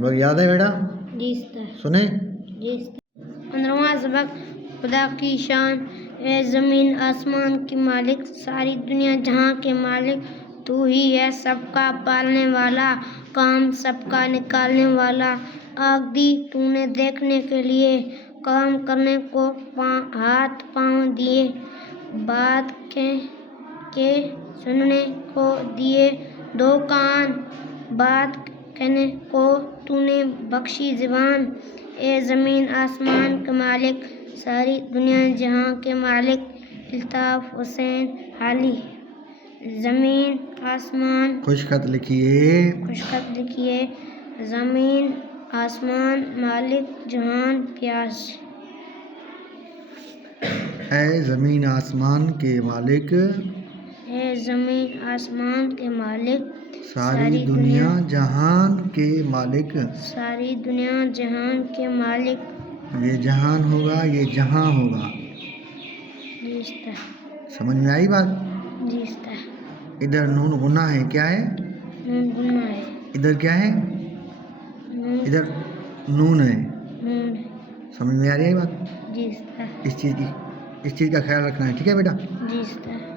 سبق یاد ہے بیٹا؟ جی استاد سنیں؟ جی استاد 15واں سبق خدا کی شان۔ اے زمین آسمان کی مالک، ساری دنیا جہاں کے مالک، تو ہی ہے سب کا پالنے والا، کام سب کا نکالنے والا۔ آگ دی تو نے دیکھنے کے لیے، کام کرنے کو ہاتھ پاؤں دیے، بات کے سننے کو دیے دو کان، بات کہنے کو تو نے بخشی زبان۔ اے زمین آسمان کے مالک، ساری دنیا جہاں کے مالک۔ الطاف حسین حالی۔ زمین آسمان خوش خط لکھیے۔ خوش خط لکھیے۔ زمین آسمان مالک جہان پیاس۔ اے زمین آسمان کے مالک، اے زمین آسمان کے مالک، ساری دنیا جہان کے مالک۔ ساری دنیا جہان کے مالک۔ یہ جہان ہوگا، یہ جہاں ہوگا۔ جی استاد سمجھ میں آئی بات؟ جی استاد ادھر نون غنہ ہے، کیا ہے؟ نون گننا ہے، ادھر کیا ہے؟ نون ادھر نون ہے۔ نون ہے۔ سمجھ میں آ رہی ہے بات؟ جی استاد اس چیز کا خیال رکھنا ہے، ٹھیک ہے بیٹا؟ جی استاد